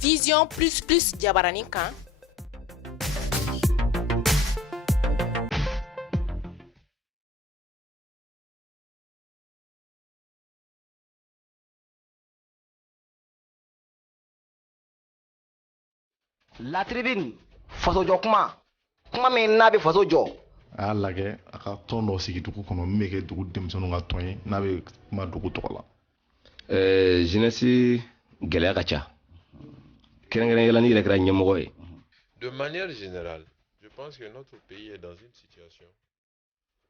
Vision plus plus jabarani kan. La tribune faso jɔ kuma min n'a bɛ faso jɔ. a y'a lajɛ a ka tɔn dɔ sigi dugu kɔnɔ min bɛ kɛ dugu denmisɛnninw ka tɔn ye n'a bɛ kuma dugu tɔgɔ la. Jeunesse gɛlɛya ka ca kɛrɛnkɛrɛnnenya n'i yɛrɛ kɛra ɲɛmɔgɔ ye. De manière générale, je pense que notre pays est dans une situation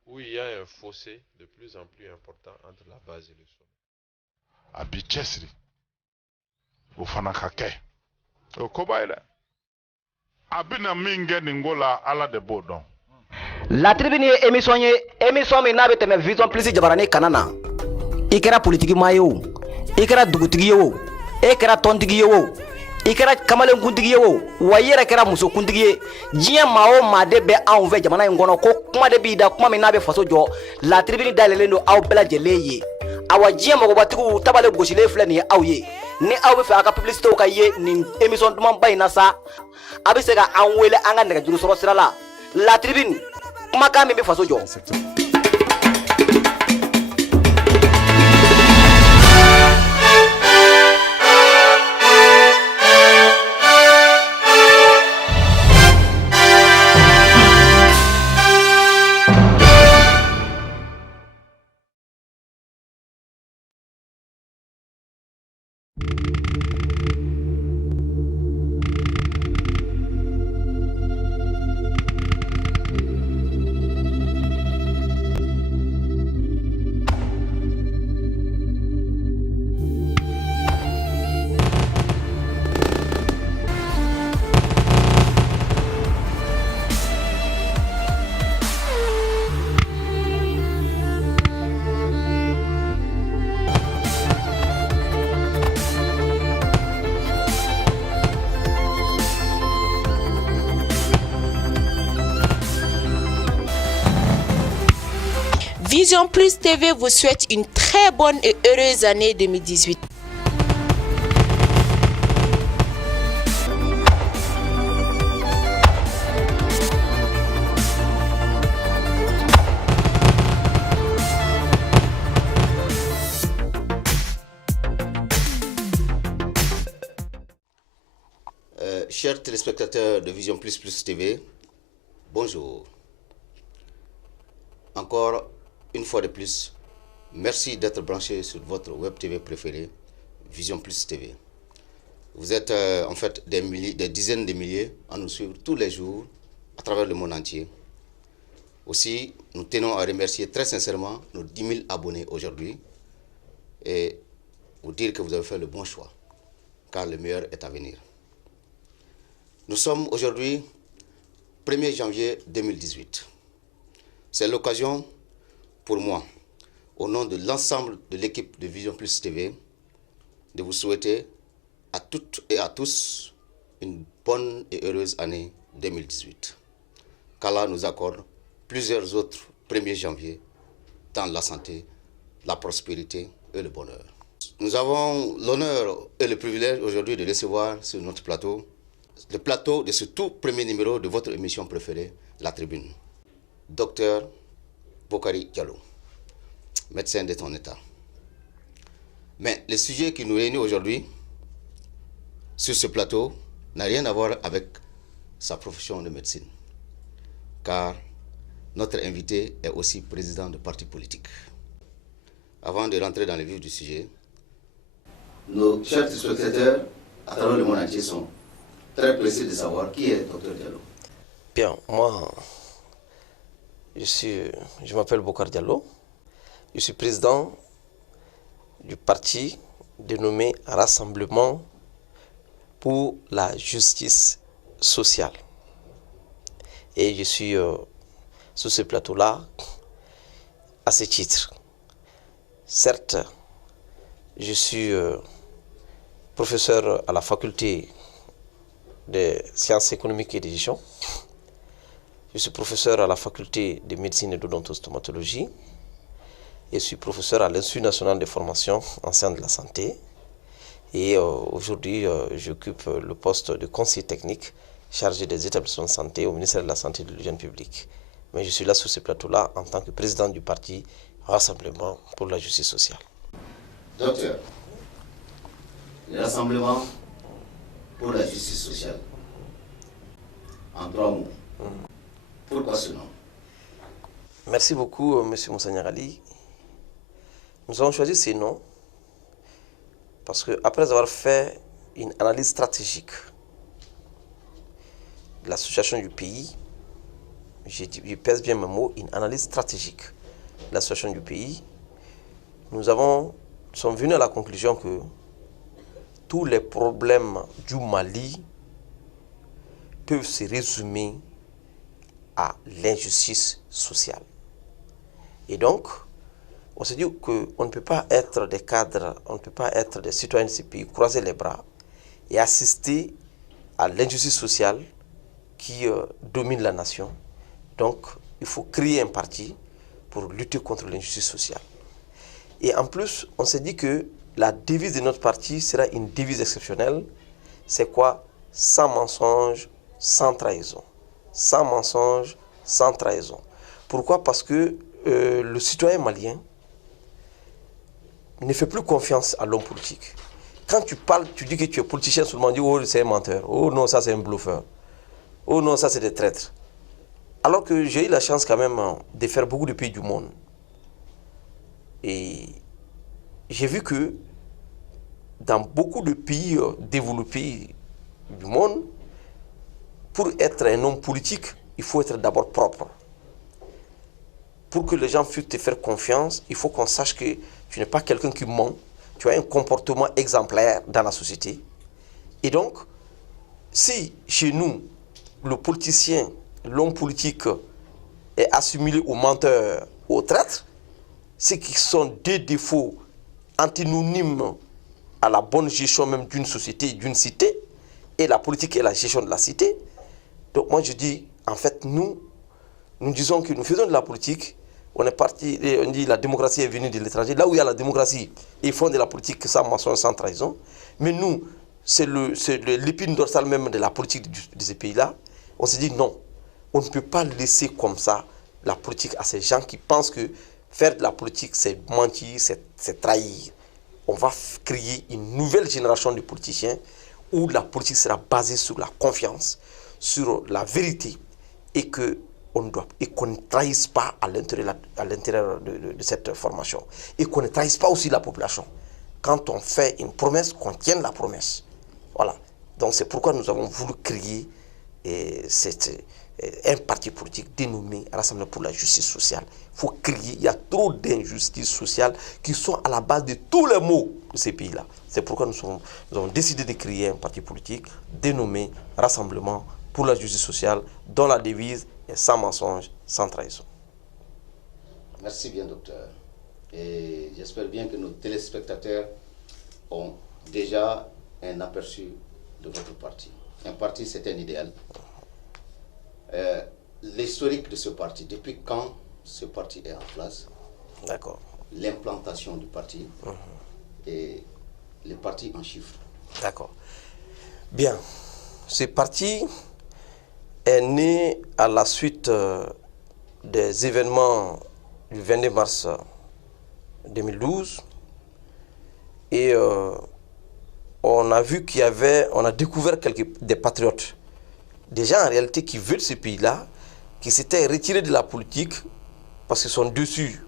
où il y a un fossé de plus en plus important entre la base et le sommet. a bi cɛsiri o fana ka kɛ o koba ye dɛ a bɛna min kɛ nin ko la ala de b'o dɔn. La tribune ye émission min n'a bɛ tɛmɛ vision plus jabarani kana na i kɛra politikimaa ye o i kɛra dugutigi ye o e kɛra tɔntigi ye o i kɛra kamalenkuntigi ye o wa i yɛrɛ kɛra musokuntigi ye diɲɛ maa o maa de bɛ anw fɛ jamana in kɔnɔ ko kuma de b'i da kuma min n'a bɛ faso jɔ la tribune dayɛlɛlen don aw bɛɛ lajɛlen ye awa diɲɛ mɔgɔbatigiw tabale gosilen filɛ nin ye aw ye ni aw bɛ fɛ a ka publicité ka ye nin émission dumanba in na sa a bɛ se ka an wele an ka nɛgɛjuru sɔrɔ sira la la tribune kumakan min bɛ faso jɔ. Vision Plus TV vous souhaite une très bonne et heureuse année 2018. Chers téléspectateurs de Vision Plus Plus TV, bonjour. Encore une fois de plus, merci d'être branché sur votre web TV préférée, Vision Plus TV. Vous êtes en fait des dizaines de milliers à nous suivre tous les jours à travers le monde entier. Aussi, nous tenons à remercier très sincèrement nos 10 000 abonnés aujourd'hui et vous dire que vous avez fait le bon choix, car le meilleur est à venir. Nous sommes aujourd'hui 1er janvier 2018. C'est l'occasion pour moi, au nom de l'ensemble de l'équipe de Vision Plus TV, de vous souhaiter à toutes et à tous une bonne et heureuse année 2018. Qu'Allah nous accorde plusieurs autres 1er janvier dans la santé, la prospérité et le bonheur. Nous avons l'honneur et le privilège aujourd'hui de recevoir sur notre plateau, le plateau de ce tout premier numéro de votre émission préférée, La Tribune. Docteur Bokari Diallo, médecin de ton état. Mais le sujet qui nous réunit aujourd'hui sur ce plateau n'a rien à voir avec sa profession de médecine, car notre invité est aussi président de parti politique. Avant de rentrer dans le vif du sujet, nos chers spectateurs à travers le monde entier sont très pressés de savoir qui est Dr Diallo. Bien, moi, je m'appelle Bokar Diallo. Je suis président du parti dénommé Rassemblement pour la justice sociale. Et je suis sur ce plateau-là à ce titre. Certes, je suis professeur à la faculté de sciences économiques et de gestion. Je suis professeur à la faculté de médecine et d'odontostomatologie. Je suis professeur à l'Institut national de formation en sciences de la santé. Et aujourd'hui, j'occupe le poste de conseiller technique chargé des établissements de santé au ministère de la Santé et de l'Hygiène publique. Mais je suis là sur ce plateau-là en tant que président du parti Rassemblement pour la justice sociale. Docteur, le Rassemblement pour la justice sociale, en 3 mots, pourquoi ce nom? Merci beaucoup, M. Monseigneur Ali. Nous avons choisi ces noms parce qu'après avoir fait une analyse stratégique de la situation du pays, je pèse bien mes mots, une analyse stratégique de la situation du pays, nous sommes venus à la conclusion que tous les problèmes du Mali peuvent se résumer à l'injustice sociale. Et donc, on se dit qu'on ne peut pas être des cadres, on ne peut pas être des citoyens de ce pays, croiser les bras et assister à l'injustice sociale qui domine la nation. Donc, il faut créer un parti pour lutter contre l'injustice sociale. Et en plus, on s'est dit que la devise de notre parti sera une devise exceptionnelle. C'est quoi? Sans mensonge, sans trahison. Sans mensonge, sans trahison. Pourquoi? Parce que le citoyen malien ne fait plus confiance à l'homme politique. Quand tu parles, tu dis que tu es politicien, seulement on dit oh c'est un menteur, oh non ça c'est un bluffeur, oh non ça c'est des traîtres. Alors que j'ai eu la chance quand même de faire beaucoup de pays du monde. Et j'ai vu que dans beaucoup de pays développés du monde, pour être un homme politique, il faut être d'abord propre. Pour que les gens puissent te faire confiance, il faut qu'on sache que tu n'es pas quelqu'un qui ment, tu as un comportement exemplaire dans la société. Et donc, si chez nous, le politicien, l'homme politique est assimilé au menteur, au traître, ce qui sont des défauts antinomimes à la bonne gestion même d'une société, d'une cité, et la politique est la gestion de la cité. Donc moi je dis, en fait, nous disons que nous faisons de la politique, on est parti, on dit la démocratie est venue de l'étranger. Là où il y a la démocratie, ils font de la politique sans mensonge, sans trahison. Mais nous, c'est l'épine dorsale même de la politique de ces pays-là. On se dit non, on ne peut pas laisser comme ça la politique à ces gens qui pensent que faire de la politique, c'est mentir, c'est trahir. On va créer une nouvelle génération de politiciens où la politique sera basée sur la confiance, sur la vérité et qu'on ne trahisse pas à l'intérieur de cette formation et qu'on ne trahisse pas aussi la population. Quand on fait une promesse, qu'on tienne la promesse. Voilà. Donc c'est pourquoi nous avons voulu créer un parti politique dénommé Rassemblement pour la justice sociale. Il faut créer, il y a trop d'injustices sociales qui sont à la base de tous les maux de ces pays-là. C'est pourquoi nous avons décidé de créer un parti politique dénommé Rassemblement pour la justice sociale, dont la devise est sans mensonge, sans trahison. Merci bien, docteur. Et j'espère bien que nos téléspectateurs ont déjà un aperçu de votre parti. Un parti, c'est un idéal. L'historique de ce parti, depuis quand ce parti est en place, d'accord, l'implantation du parti et les partis en chiffres. D'accord. Bien, ce parti est né à la suite des événements du 22 mars 2012 et on a vu qu'il y avait, on a découvert des patriotes, des gens en réalité qui veulent ce pays-là, qui s'étaient retirés de la politique parce qu'ils sont dessus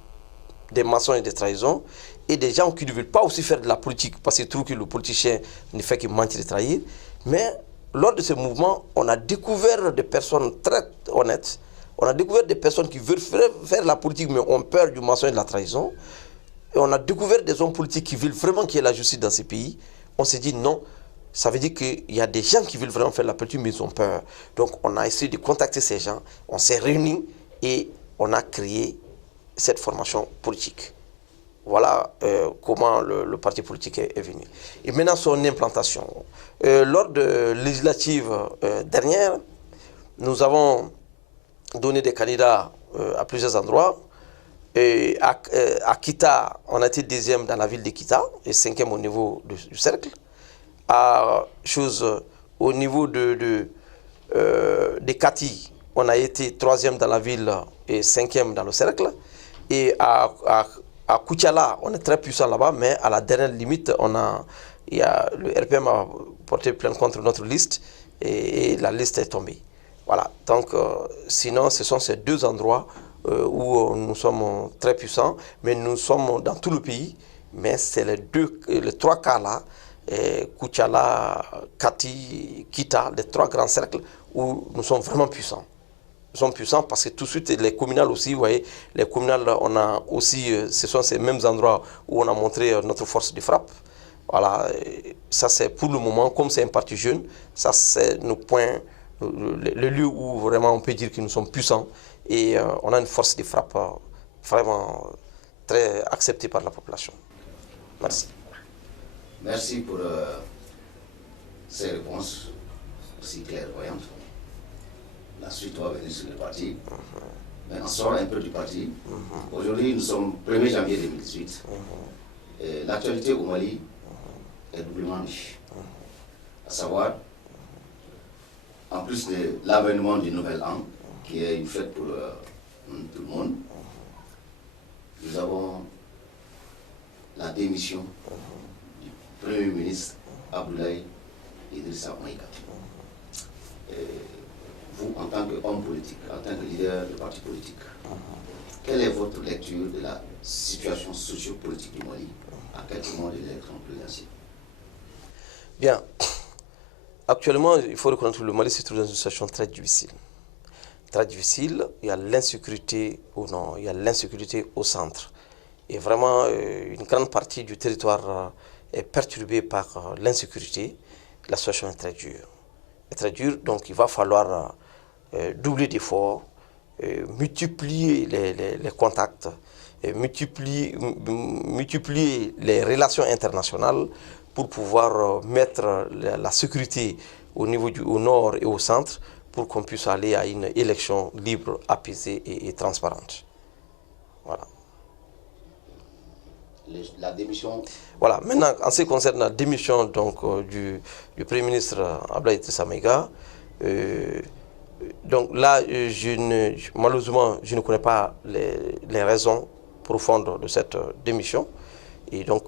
des mensonges et des trahisons, et des gens qui ne veulent pas aussi faire de la politique parce qu'ils trouvent que le politicien ne fait que mentir et trahir. Mais lors de ce mouvement, on a découvert des personnes très honnêtes, on a découvert des personnes qui veulent faire la politique mais ont peur du mensonge et de la trahison, et on a découvert des hommes politiques qui veulent vraiment qu'il y ait la justice dans ces pays. On s'est dit non, ça veut dire qu'il y a des gens qui veulent vraiment faire la politique mais ils ont peur. Donc on a essayé de contacter ces gens, on s'est réunis et on a créé cette formation politique. Voilà comment le parti politique est venu. Et maintenant son implantation. Lors de législatives dernières, nous avons donné des candidats à plusieurs endroits. Et à Kita, on a été deuxième dans la ville de Kita et cinquième au niveau du cercle. au niveau des Kati, on a été 3e dans la ville et 5e dans le cercle. Et à Koutiala, on est très puissant là-bas, mais à la dernière limite, le RPM a porté plainte contre notre liste et la liste est tombée. Voilà. Donc, sinon, ce sont ces 2 endroits où nous sommes très puissants, mais nous sommes dans tout le pays. Mais c'est les 3 cas là, Koutiala, Kati, Kita, les 3 grands cercles où nous sommes vraiment puissants. Nous sommes puissants parce que tout de suite, les communales aussi, vous voyez, les communales, on a aussi, ce sont ces mêmes endroits où on a montré notre force de frappe. Voilà, ça c'est pour le moment, comme c'est un parti jeune, ça c'est nos points, le lieu où vraiment on peut dire que nous sommes puissants et on a une force de frappe vraiment très acceptée par la population. Merci. Merci pour ces réponses aussi clairvoyantes. La suite va venir sur le parti. Mais on sort un peu du parti. Aujourd'hui, nous sommes 1er janvier 2018. L'actualité au Mali est doublement riche. À savoir, en plus de l'avènement du nouvel an, qui est une fête pour tout le monde, nous avons la démission du Premier ministre Abdoulaye Idrissa Maïga. Vous, en tant qu'homme politique, en tant que leader du parti politique, quelle est votre lecture de la situation socio-politique du Mali à quelques mois de l'élection présidentielle? Bien. Actuellement, il faut reconnaître que le Mali se trouve dans une situation très difficile. Très difficile, il y a l'insécurité au nord, il y a l'insécurité au centre. Et vraiment, une grande partie du territoire est perturbée par l'insécurité. La situation est très dure. Très dur, donc il va falloir doubler d'efforts, multiplier les contacts, multiplier les relations internationales pour pouvoir mettre la sécurité au nord et au centre pour qu'on puisse aller à une élection libre, apaisée et transparente. Voilà. La démission. Voilà. Maintenant, en ce qui concerne la démission donc, du Premier ministre Abdoulaye Idrissa Maïga, donc là, malheureusement, je ne connais pas les raisons profondes de cette démission. Et donc,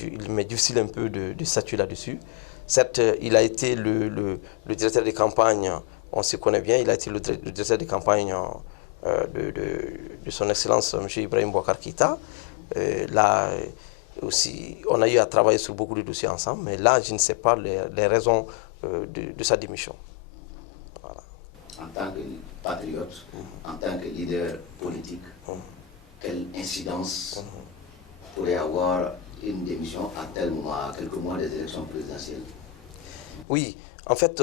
il m'est difficile un peu de statuer là-dessus. Certes, il a été le directeur de campagne, on se connaît bien, il a été le directeur de campagne de son Excellence M. Ibrahim Boubacar Keïta. Là aussi, on a eu à travailler sur beaucoup de dossiers ensemble, mais là, je ne sais pas les raisons de sa démission. Voilà. En tant que patriote, en tant que leader politique, quelle incidence pourrait avoir une démission à tel moment, à quelques mois des élections présidentielles? Oui, en fait,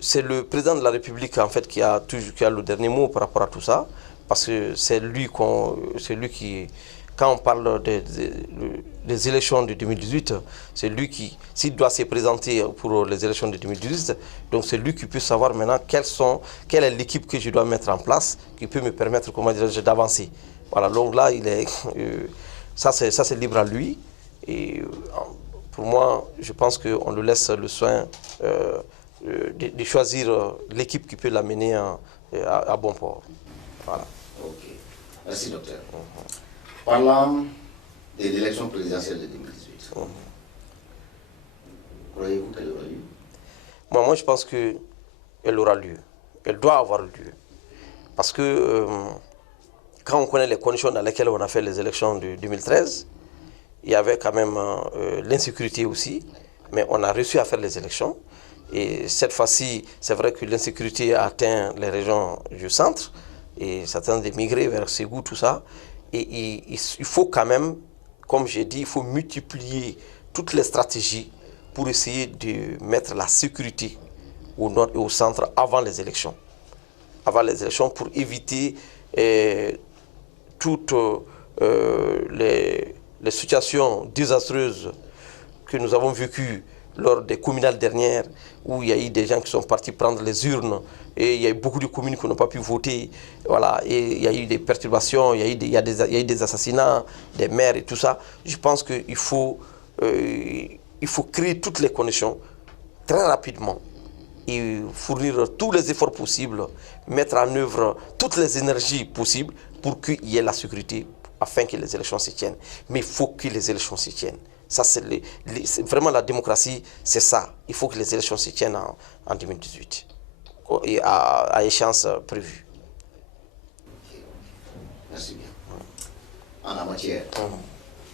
c'est le président de la République en fait, qui a le dernier mot par rapport à tout ça, parce que c'est lui qui, quand on parle des élections de 2018, c'est lui qui, s'il doit se présenter pour les élections de 2018, donc c'est lui qui peut savoir maintenant quelle est l'équipe que je dois mettre en place, qui peut me permettre, comment dirais-je, d'avancer. Voilà, donc là, ça c'est libre à lui. Et pour moi, je pense qu'on lui laisse le soin de choisir l'équipe qui peut l'amener à bon port. Voilà. Ok. Merci, docteur. Parlant de l'élection présidentielle de 2018, croyez-vous qu'elle aura lieu? Moi, je pense qu'elle aura lieu. Elle doit avoir lieu. Parce que quand on connaît les conditions dans lesquelles on a fait les élections de 2013, il y avait quand même l'insécurité aussi, mais on a réussi à faire les élections. Et cette fois-ci, c'est vrai que l'insécurité a atteint les régions du centre, et certains des migrés vers Ségou, tout ça. Et il faut quand même, comme j'ai dit, il faut multiplier toutes les stratégies pour essayer de mettre la sécurité au nord et au centre avant les élections. Avant les élections, pour éviter toutes les situations désastreuses que nous avons vécues lors des communales dernières, où il y a eu des gens qui sont partis prendre les urnes, et il y a eu beaucoup de communes qui n'ont pas pu voter, voilà, et il y a eu des perturbations, il y a eu des assassinats, des maires et tout ça. Je pense qu'il faut il faut créer toutes les conditions très rapidement et fournir tous les efforts possibles, mettre en œuvre toutes les énergies possibles pour qu'il y ait la sécurité afin que les élections se tiennent. Mais il faut que les élections se tiennent. Ça, c'est vraiment la démocratie, c'est ça. Il faut que les élections se tiennent en 2018 et à échéance prévue. Merci bien. En la matière,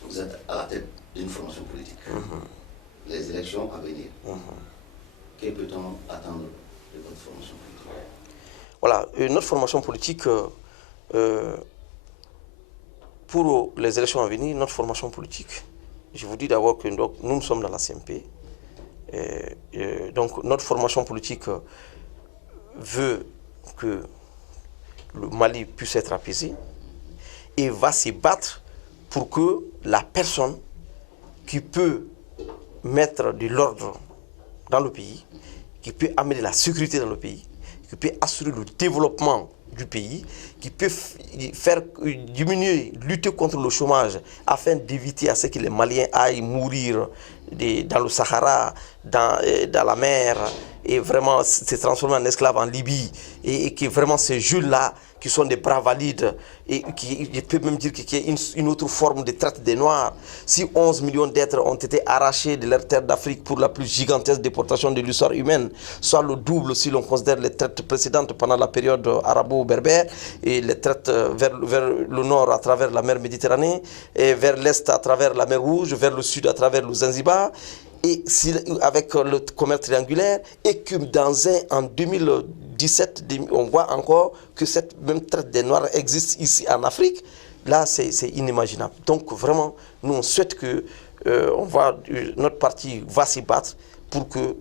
vous êtes à la tête d'une formation politique. Les élections à venir, que peut-on attendre de votre formation politique? Voilà, notre formation politique, pour les élections à venir, notre formation politique, je vous dis d'abord que nous sommes dans la CMP. Donc notre formation politique veut que le Mali puisse être apaisé et va se battre pour que la personne qui peut mettre de l'ordre dans le pays, qui peut amener la sécurité dans le pays, qui peut assurer le développement du pays, qui peut faire diminuer, lutter contre le chômage afin d'éviter à ce que les Maliens aillent mourir dans le Sahara, dans la mer, et vraiment se transformer en esclaves en Libye, et que vraiment ces jeunes-là, qui sont des bras valides, et qui, je peux même dire qu'il y a une autre forme de traite des Noirs. Si 11 millions d'êtres ont été arrachés de leur terre d'Afrique pour la plus gigantesque déportation de l'histoire humaine, soit le double si l'on considère les traites précédentes pendant la période arabo-berbère, et les traites vers le nord à travers la mer Méditerranée, et vers l'est à travers la mer Rouge, vers le sud à travers le Zanzibar, et avec le commerce triangulaire, et que en 2017, on voit encore que cette même traite des Noirs existe ici en Afrique. Là, c'est inimaginable. Donc vraiment, nous on souhaite que notre parti va s'y battre pour que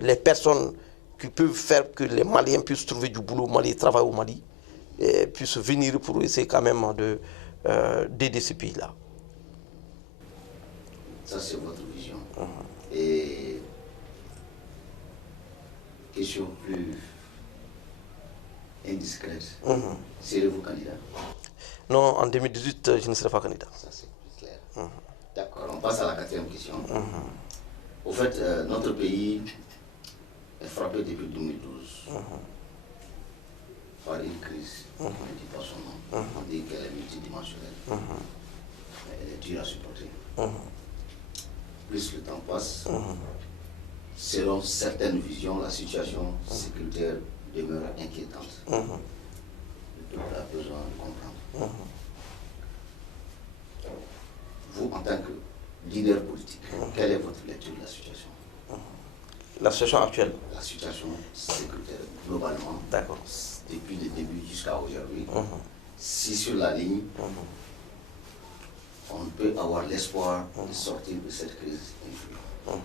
les personnes qui peuvent faire que les Maliens puissent trouver du boulot au Mali, travailler au Mali, puissent venir pour essayer quand même d'aider ce pays-là. Ça, c'est votre vision. Et question plus indiscrète, serez-vous candidat? Non, en 2018, je ne serai pas candidat. Ça, c'est plus clair. D'accord, on passe à la quatrième question. Au fait, notre pays est frappé depuis 2012 par une crise. On ne dit pas son nom. On dit qu'elle est multidimensionnelle. Mais elle est dure à supporter. Plus le temps passe, selon certaines visions, la situation sécuritaire demeure inquiétante. Le peuple a besoin de comprendre. Vous, en tant que leader politique, quelle est votre lecture de la situation? La situation actuelle? La situation sécuritaire, globalement, depuis le début jusqu'à aujourd'hui, si sur la ligne, on peut avoir l'espoir de sortir de cette crise influente.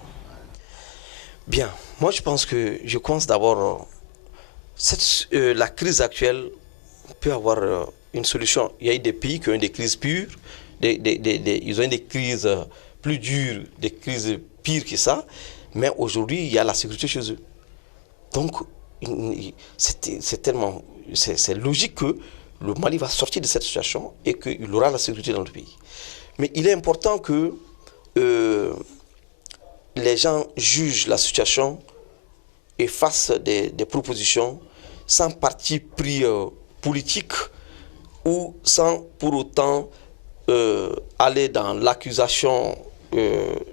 Bien, moi je pense d'abord, la crise actuelle peut avoir une solution. Il y a eu des pays qui ont eu des crises pures, ils ont eu des crises plus dures, des crises pires que ça, mais aujourd'hui il y a la sécurité chez eux. Donc c'est logique que le Mali va sortir de cette situation et qu'il aura la sécurité dans le pays. Mais il est important que les gens jugent la situation et fassent des propositions sans parti pris politique ou sans pour autant aller dans l'accusation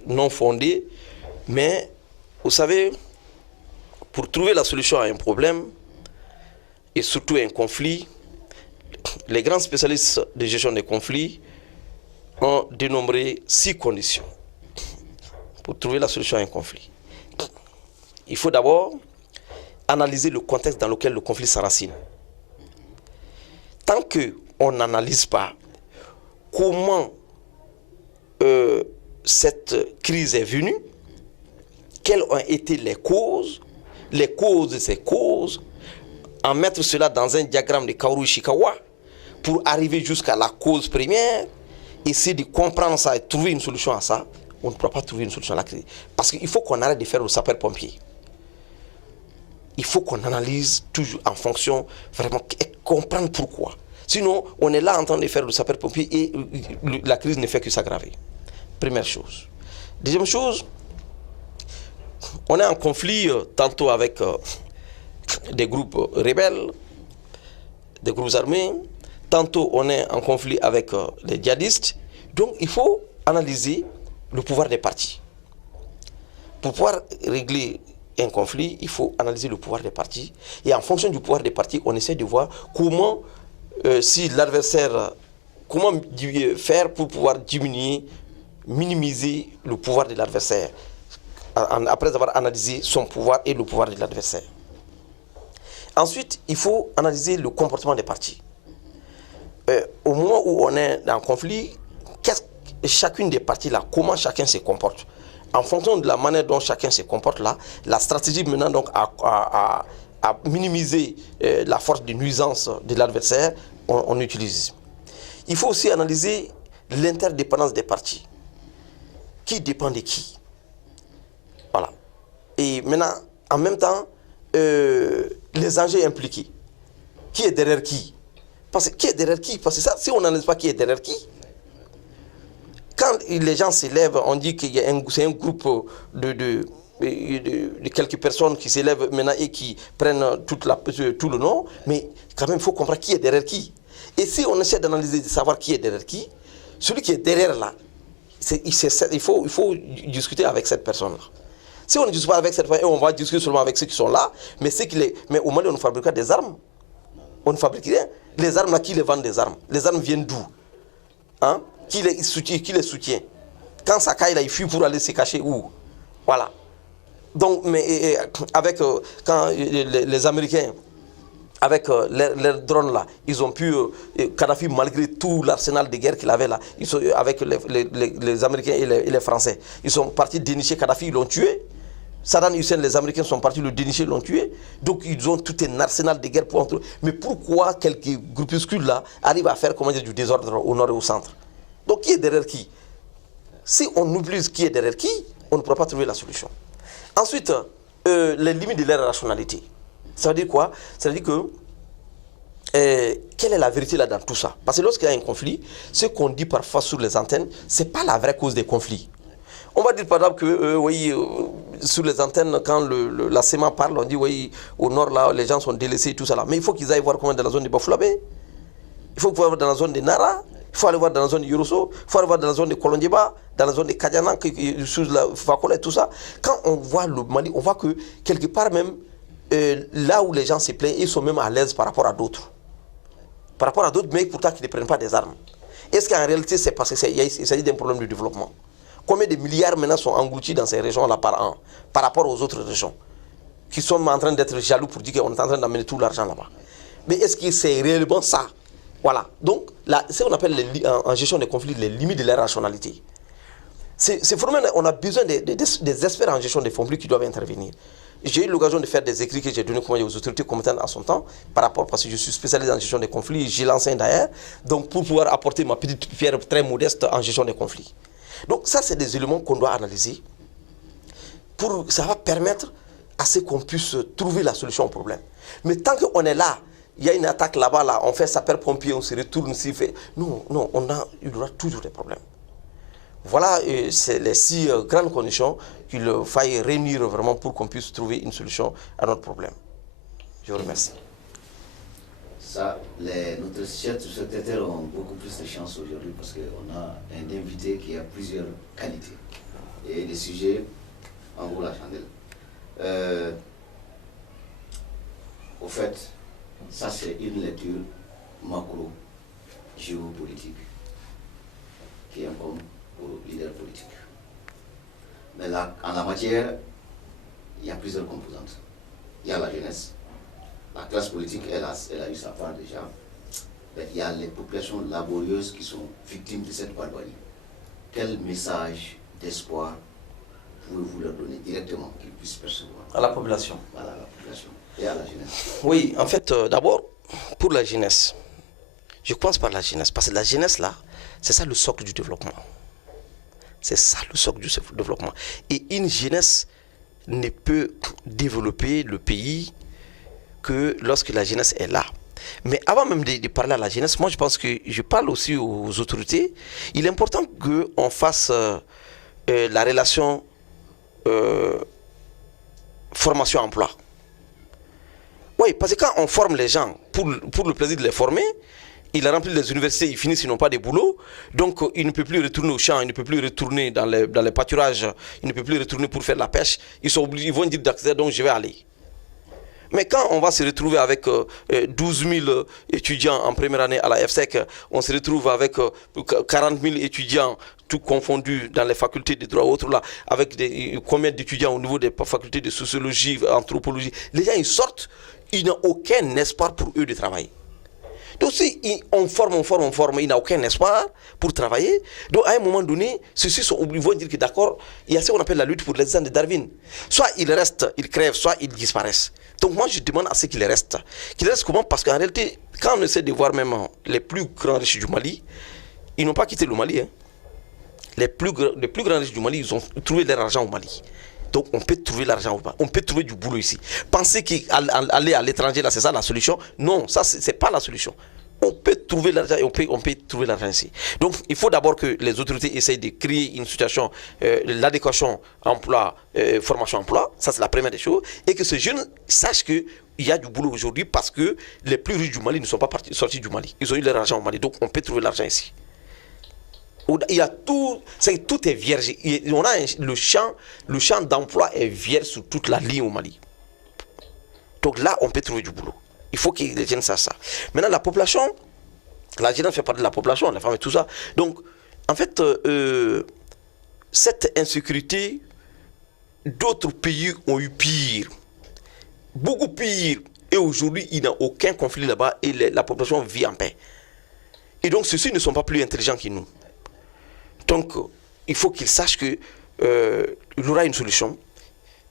non fondée. Mais vous savez, pour trouver la solution à un problème et surtout à un conflit, les grands spécialistes de gestion des conflits ont dénombré 6 conditions pour trouver la solution à un conflit. Il faut d'abord analyser le contexte dans lequel le conflit s'enracine. Tant qu'on n'analyse pas comment cette crise est venue, quelles ont été les causes de ces causes, en mettre cela dans un diagramme de Kaoru Ishikawa pour arriver jusqu'à la cause première, essayer de comprendre ça et trouver une solution à ça, on ne pourra pas trouver une solution à la crise. Parce qu'il faut qu'on arrête de faire le sapeur-pompier. Il faut qu'on analyse toujours en fonction, vraiment, et comprendre pourquoi. Sinon, on est là en train de faire le sapeur-pompier et la crise ne fait que s'aggraver. Première chose. Deuxième chose, on est en conflit tantôt avec des groupes rebelles, des groupes armés, tantôt on est en conflit avec les djihadistes. Donc il faut analyser le pouvoir des partis. Pour pouvoir régler un conflit, il faut analyser le pouvoir des partis. Et en fonction du pouvoir des partis, on essaie de voir comment, si l'adversaire, comment faire pour pouvoir diminuer, minimiser le pouvoir de l'adversaire, après avoir analysé son pouvoir et le pouvoir de l'adversaire. Ensuite, il faut analyser le comportement des partis. Au moment où on est en conflit, chacune des parties là, comment chacun se comporte. En fonction de la manière dont chacun se comporte là, la stratégie menant donc à minimiser la force de nuisance de l'adversaire, on utilise. Il faut aussi analyser l'interdépendance des partis. Qui dépend de qui? Voilà. Et maintenant, en même temps, les enjeux impliqués. Qui est derrière qui? Qui est derrière qui? Parce que ça, si on n'analyse pas qui est derrière qui, quand les gens s'élèvent, on dit que c'est un groupe de quelques personnes qui s'élèvent maintenant et qui prennent tout le nom, mais quand même, il faut comprendre qui est derrière qui. Et si on essaie d'analyser, de savoir qui est derrière qui, celui qui est derrière là, il faut discuter avec cette personne-là. Si on ne discute pas avec cette personne, on va discuter seulement avec ceux qui sont là, mais au Mali, on ne fabrique pas des armes. On ne fabrique rien. Les armes, là, qui les vendent des armes? Les armes viennent d'où? Hein? Qui les soutient? Quand ça caille, là, il fuit pour aller se cacher où? Voilà. Donc, mais avec quand les Américains, avec leurs drones là, ils ont pu, Kadhafi, malgré tout l'arsenal de guerre qu'il avait là, avec les Américains et les Français, ils sont partis dénicher Kadhafi, ils l'ont tué. Saddam Hussein, les Américains sont partis le dénicher, l'ont tué. Donc ils ont tout un arsenal de guerre pour entrer. Mais pourquoi quelques groupuscules là arrivent à faire comment dire, du désordre au nord et au centre? Donc qui est derrière qui? Si on oublie qui est derrière qui, on ne pourra pas trouver la solution. Ensuite, les limites de leur rationalité. Ça veut dire quoi? Ça veut dire que quelle est la vérité là dans tout ça? Parce que lorsqu'il y a un conflit, ce qu'on dit parfois sur les antennes, ce n'est pas la vraie cause des conflits. On va dire par exemple que oui, sur les antennes, quand la CEMA parle, on dit oui, au nord là, les gens sont délaissés et tout ça là. Mais il faut qu'ils aillent voir comment dans la zone de Bafoulamé. Il faut qu'ils aillent voir dans la zone de Nara. Il faut aller voir dans la zone de Yoroso. Il faut aller voir dans la zone de Kolondiba, dans la zone de Kadianan, sous la Fakola et tout ça. Quand on voit le Mali, on voit que quelque part même, là où les gens se plaignent, ils sont même à l'aise par rapport à d'autres. Par rapport à d'autres, mais pourtant qui ne prennent pas des armes. Est-ce qu'en réalité, c'est parce qu'il s'agit d'un problème de développement? Combien de milliards maintenant sont engloutis dans ces régions-là par an, par rapport aux autres régions, qui sont en train d'être jaloux pour dire qu'on est en train d'amener tout l'argent là-bas? Mais est-ce que c'est réellement ça? Voilà. Donc, c'est ce qu'on appelle en gestion des conflits les limites de la rationalité. C'est vraiment, on a besoin des experts en gestion des conflits qui doivent intervenir. J'ai eu l'occasion de faire des écrits que j'ai donnés aux autorités compétentes en son temps, par rapport, parce que je suis spécialisé en gestion des conflits, j'y l'enseigne d'ailleurs, donc pour pouvoir apporter ma petite pierre très modeste en gestion des conflits. Donc ça, c'est des éléments qu'on doit analyser. Ça va permettre à ce qu'on puisse trouver la solution au problème. Mais tant qu'on est là, il y a une attaque là-bas, là, on fait sapeur-pompier, on se retourne, non, il y aura toujours des problèmes. Voilà, c'est les 6 grandes conditions qu'il faille réunir vraiment pour qu'on puisse trouver une solution à notre problème. Je vous remercie. Ça, notre chers secrétaires ont beaucoup plus de chance aujourd'hui parce qu'on a un invité qui a plusieurs qualités. Et les sujets en vaut la chandelle. Au fait, ça c'est une lecture macro-géopolitique qui incombe aux leaders politiques. Mais là, en la matière, il y a plusieurs composantes. Il y a la jeunesse. La classe politique, elle a eu sa part déjà. Mais il y a les populations laborieuses qui sont victimes de cette barbarie. Quel message d'espoir pouvez-vous leur donner directement qu'ils puissent percevoir? À la population. Voilà, à la population et à la jeunesse. Oui, en fait, d'abord, pour la jeunesse, je commence par la jeunesse, parce que la jeunesse, là, c'est ça le socle du développement. C'est ça le socle du développement. Et une jeunesse ne peut développer le pays que lorsque la jeunesse est là. Mais avant même de parler à la jeunesse, moi je pense que je parle aussi aux autorités. Il est important qu'on fasse la relation formation-emploi. Oui, parce que quand on forme les gens pour le plaisir de les former, ils remplissent les universités, ils finissent, ils n'ont pas de boulot. Donc, ils ne peuvent plus retourner au champ, ils ne peuvent plus retourner dans les pâturages, ils ne peuvent plus retourner pour faire la pêche. Ils sont obligés, ils vont dire d'accès, donc je vais aller. Mais quand on va se retrouver avec 12 000 étudiants en première année à la FSEC, on se retrouve avec 40 000 étudiants, tout confondus dans les facultés de droit ou autres là, avec combien d'étudiants au niveau des facultés de sociologie, anthropologie. Les gens, ils sortent, ils n'ont aucun espoir pour eux de travailler. Donc si on forme, il n'a aucun espoir pour travailler. Donc à un moment donné, ceux-ci sont obligés de dire que d'accord, il y a ce qu'on appelle la lutte pour l'existence de Darwin. Soit ils restent, ils crèvent, soit ils disparaissent. Donc moi je demande à ce qu'ils restent. Qu'ils restent comment? Parce qu'en réalité, quand on essaie de voir même les plus grands riches du Mali, ils n'ont pas quitté le Mali. Hein. Les plus grands riches du Mali, ils ont trouvé leur argent au Mali. Donc on peut trouver l'argent, on peut trouver du boulot ici. Penser qu'aller à l'étranger, là, c'est ça la solution? Non, ça, c'est pas la solution. On peut trouver l'argent et on peut trouver l'argent ici. Donc il faut d'abord que les autorités essayent de créer une situation, l'adéquation emploi, formation-emploi, ça c'est la première des choses, et que ces jeunes sachent qu'il y a du boulot aujourd'hui parce que les plus riches du Mali ne sont pas sortis du Mali. Ils ont eu leur argent au Mali, donc on peut trouver l'argent ici. Il y a tout est vierge. On a le champ d'emploi est vierge sur toute la ligne au Mali. Donc là, on peut trouver du boulot. Il faut que les jeunes sachent ça. Maintenant, la population, la jeunesse fait partie de la population, la femme et tout ça. Donc, en fait, cette insécurité, d'autres pays ont eu pire. Beaucoup pire. Et aujourd'hui, il n'y a aucun conflit là-bas et la population vit en paix. Et donc, ceux-ci ne sont pas plus intelligents que nous. Donc, il faut qu'ils sachent qu'il y aura une solution,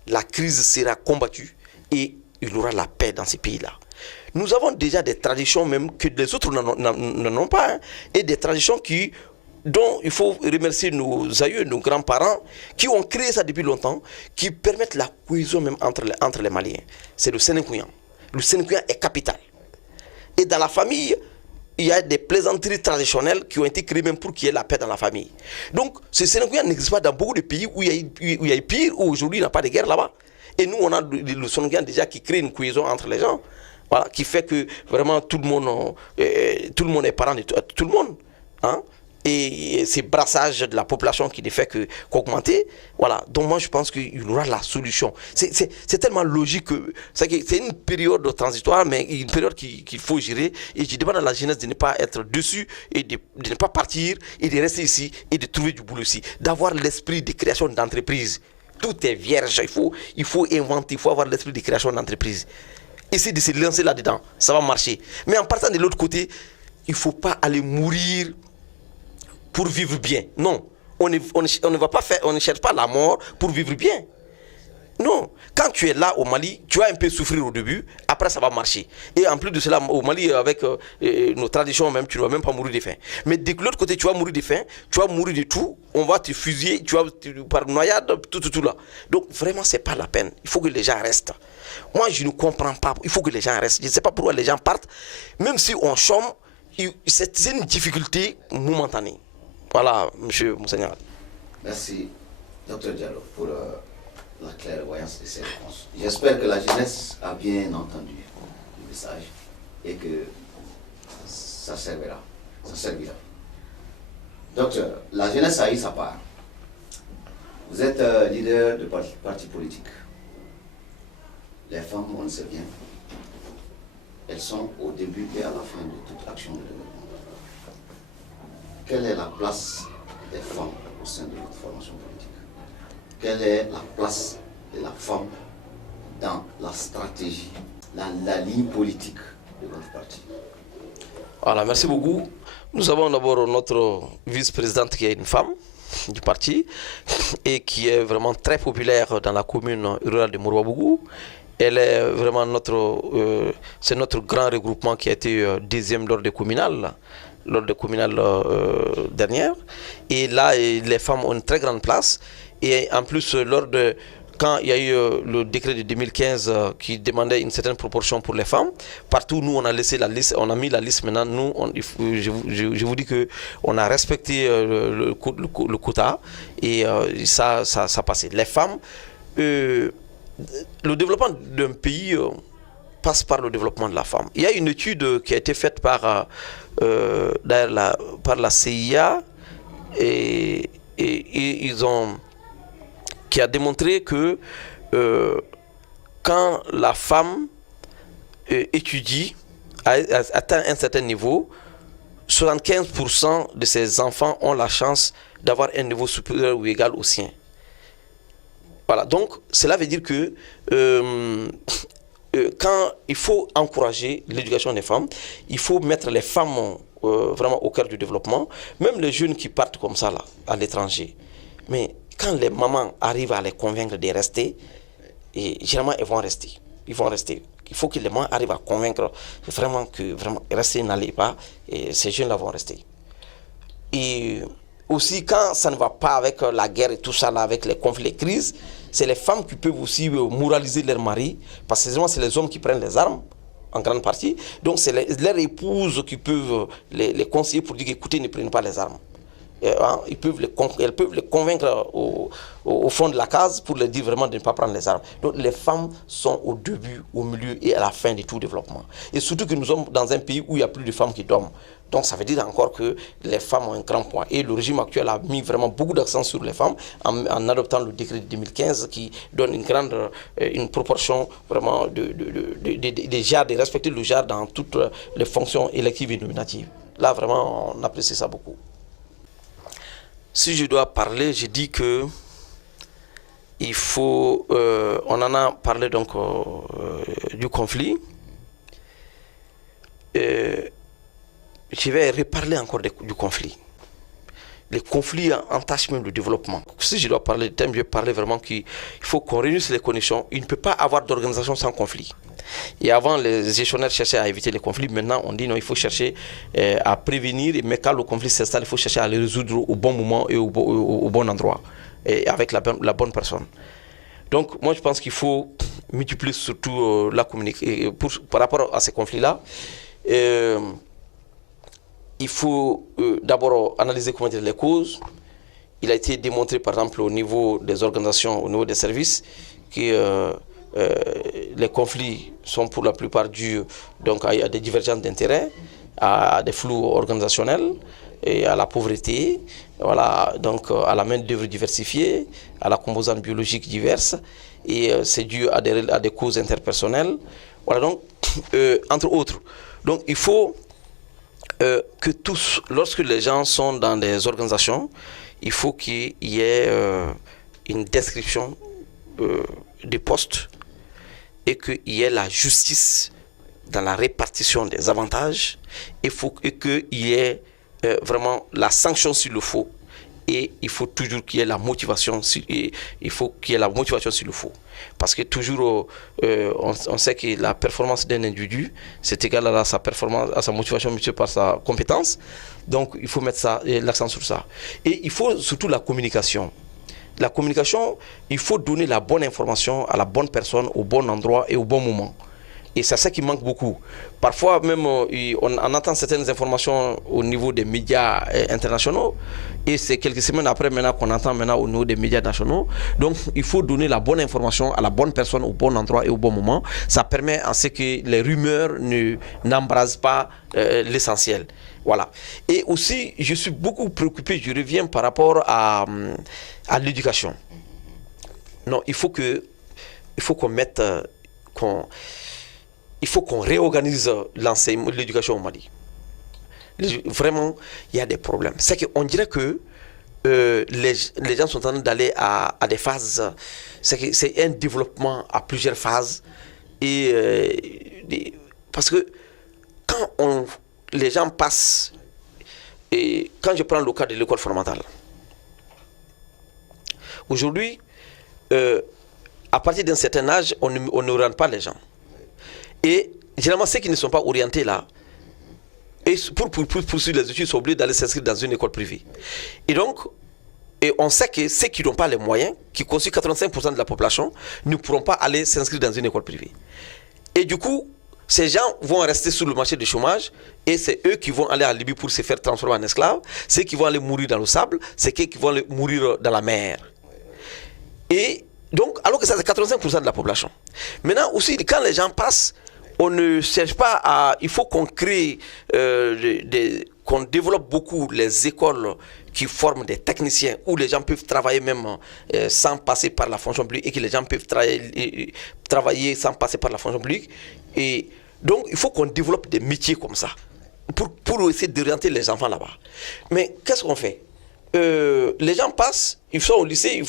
la crise sera combattue et il y aura la paix dans ces pays-là. Nous avons déjà des traditions même que les autres n'en ont pas, hein, et des traditions dont il faut remercier nos aïeux, nos grands-parents, qui ont créé ça depuis longtemps, qui permettent la cohésion même entre les Maliens. C'est le Sénékouyan. Le Sénékouyan est capital. Et dans la famille, il y a des plaisanteries traditionnelles qui ont été créées même pour qu'il y ait la paix dans la famille. Donc, ce Sénékouyan n'existe pas dans beaucoup de pays où il y a pire, où aujourd'hui il n'y a pas de guerre là-bas. Et nous, on a le Sénékouyan déjà qui crée une cohésion entre les gens, voilà, qui fait que vraiment tout le monde est parent de tout le monde. Hein? Et c'est brassage de la population qui ne fait qu'augmenter. Voilà. Donc moi je pense qu'il y aura la solution. C'est tellement logique que c'est une période transitoire, mais une période qu'il faut gérer. Et je demande à la jeunesse de ne pas être dessus et de ne pas partir et de rester ici et de trouver du boulot ici. D'avoir l'esprit de création d'entreprise. Tout est vierge. Il faut inventer, il faut avoir l'esprit de création d'entreprise. Essayer de se lancer là-dedans, ça va marcher. Mais en partant de l'autre côté, il ne faut pas aller mourir pour vivre bien. Non, on ne va pas faire, on ne cherche pas la mort pour vivre bien. Non, quand tu es là au Mali, tu vas un peu souffrir au début, après ça va marcher. Et en plus de cela, au Mali, avec nos traditions même, tu ne vas même pas mourir de faim. Mais de l'autre côté, tu vas mourir de faim, tu vas mourir de tout, on va te fusiller, par noyade, tout là. Donc vraiment, ce n'est pas la peine. Il faut que les gens restent. Moi, je ne comprends pas. Il faut que les gens restent. Je ne sais pas pourquoi les gens partent. Même si on chôme, c'est une difficulté momentanée. Voilà, monsieur Monseigneur. Merci, Dr Diallo, pour la clairvoyance de ces réponses. J'espère que la jeunesse a bien entendu le message et que ça servira. Docteur, la jeunesse a eu sa part. Vous êtes leader de parti politique. Les femmes, on le sait bien, elles sont au début et à la fin de toute action de développement. Quelle est la place des femmes au sein de votre formation politique? Quelle est la place de la femme dans la stratégie, la ligne politique de votre parti? Voilà, merci beaucoup. Nous avons d'abord notre vice-présidente qui est une femme du parti et qui est vraiment très populaire dans la commune rurale de Mourouabougou. Elle est vraiment c'est notre grand regroupement qui a été deuxième lors des communales. Dernière. Et là, les femmes ont une très grande place. Et en plus, quand il y a eu le décret de 2015 qui demandait une certaine proportion pour les femmes, partout, nous, on a laissé la liste, on a mis la liste. Maintenant, nous, je vous dis qu'on a respecté le quota et ça passait. Les femmes, le développement d'un pays passe par le développement de la femme. Il y a une étude qui a été faite par la CIA et qui a démontré que quand la femme étudie, atteint un certain niveau, 75% de ses enfants ont la chance d'avoir un niveau supérieur ou égal au sien. Voilà, donc cela veut dire que quand il faut encourager l'éducation des femmes, il faut mettre les femmes vraiment au cœur du développement, même les jeunes qui partent comme ça là, à l'étranger. Mais quand les mamans arrivent à les convaincre de rester, et généralement ils vont rester. Ils vont rester. Il faut que les mamans arrivent à convaincre vraiment que vraiment rester n'allait pas, et ces jeunes-là vont rester. Et aussi, quand ça ne va pas avec la guerre et tout ça, là, avec les conflits, les crises, c'est les femmes qui peuvent aussi moraliser leur mari, parce que c'est les hommes qui prennent les armes, en grande partie. Donc, c'est leurs épouses qui peuvent les conseiller pour dire écoutez, ne prenez pas les armes. Elles peuvent les convaincre au fond de la case pour leur dire vraiment de ne pas prendre les armes. Donc les femmes sont au début, au milieu et à la fin de tout développement. Et surtout que nous sommes dans un pays où il n'y a plus de femmes qui dorment. Donc ça veut dire encore que les femmes ont un grand poids. Et le régime actuel a mis vraiment beaucoup d'accent sur les femmes en adoptant le décret de 2015 qui donne une proportion vraiment de respecter le genre dans toutes les fonctions électives et nominatives. Là vraiment on apprécie ça beaucoup. Si je dois parler, je dis que il faut, on en a parlé donc du conflit. Je vais reparler encore du conflit. Les conflits entachent même le développement. Si je dois parler du thème, je vais parler vraiment qu'il faut qu'on réunisse les conditions. Il ne peut pas avoir d'organisation sans conflit. Et avant, les gestionnaires cherchaient à éviter les conflits. Maintenant, on dit non, il faut chercher à prévenir. Mais quand le conflit s'installe, il faut chercher à le résoudre au bon moment et au bon endroit. Et avec la bonne personne. Donc, moi, je pense qu'il faut multiplier surtout la communication. Par rapport à ces conflits-là, il faut d'abord analyser comment dire les causes. Il a été démontré, par exemple, au niveau des organisations, au niveau des services, que les conflits sont pour la plupart dus donc, à des divergences d'intérêts, à des flous organisationnels, et à la pauvreté, voilà, donc à la main-d'œuvre diversifiée, à la composante biologique diverse, et c'est dû à des causes interpersonnelles. Voilà, donc, entre autres. Donc, il faut que tous, lorsque les gens sont dans des organisations, il faut qu'il y ait une description des postes et qu'il y ait la justice dans la répartition des avantages. Il faut qu'il y ait vraiment la sanction s'il le faut, et il faut toujours qu'il y ait la motivation, il faut qu'il y ait la motivation s'il le faut. Parce que toujours, on sait que la performance d'un individu, c'est égal à sa performance, à sa motivation multipliée par sa compétence. Donc il faut mettre l'accent sur ça. Et il faut surtout la communication. La communication, il faut donner la bonne information à la bonne personne, au bon endroit et au bon moment. Et c'est ça qui manque beaucoup. Parfois même, on entend certaines informations au niveau des médias internationaux, et c'est quelques semaines après maintenant qu'on entend maintenant au niveau des médias nationaux. Donc il faut donner la bonne information à la bonne personne au bon endroit et au bon moment. Ça permet à ce que les rumeurs n'embrasent pas l'essentiel. Voilà. Et aussi, je suis beaucoup préoccupé, je reviens par rapport à l'éducation. Non, il faut qu'on mette... il faut qu'on réorganise l'enseignement, l'éducation au Mali. Vraiment, il y a des problèmes. C'est qu'on dirait que les gens sont en train d'aller à des phases. C'est un développement à plusieurs phases. Parce que quand les gens passent, et quand je prends le cas de l'école fondamentale, aujourd'hui, à partir d'un certain âge, on n'oriente pas les gens. Et généralement, ceux qui ne sont pas orientés là, et pour poursuivre les études, sont obligés d'aller s'inscrire dans une école privée. Et donc, on sait que ceux qui n'ont pas les moyens, qui constituent 85% de la population, ne pourront pas aller s'inscrire dans une école privée. Et du coup, ces gens vont rester sur le marché du chômage, et c'est eux qui vont aller en Libye pour se faire transformer en esclaves, ceux qui vont aller mourir dans le sable, c'est ceux qui vont aller mourir dans la mer. Et donc, alors que ça c'est 85% de la population. Maintenant aussi, quand les gens passent, on ne cherche pas à... Il faut qu'on crée, qu'on développe beaucoup les écoles qui forment des techniciens où les gens peuvent travailler même sans passer par la fonction publique et que les gens peuvent travailler sans passer par la fonction publique. Et donc, il faut qu'on développe des métiers comme ça pour essayer d'orienter les enfants là-bas. Mais qu'est-ce qu'on fait? Les gens passent, ils sont au lycée,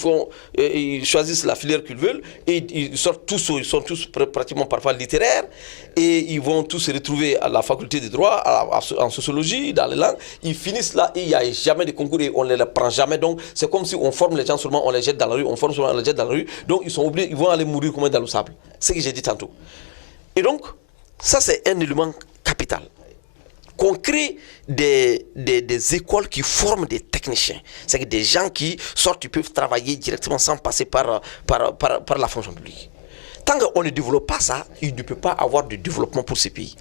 ils choisissent la filière qu'ils veulent et ils sont tous pratiquement parfois littéraires et ils vont tous se retrouver à la faculté de droit, en sociologie, dans les langues. Ils finissent là et il n'y a jamais de concours et on ne les prend jamais. Donc c'est comme si on forme les gens seulement, on les jette dans la rue, on forme seulement, on les jette dans la rue. Donc ils sont obligés, ils vont aller mourir comme dans le sable. C'est ce que j'ai dit tantôt. Et donc, ça c'est un élément capital. Qu'on crée des écoles qui forment des techniciens. C'est que des gens qui sortent, ils peuvent travailler directement sans passer par la fonction publique. Tant qu'on ne développe pas ça, il ne peut pas avoir de développement pour ces pays.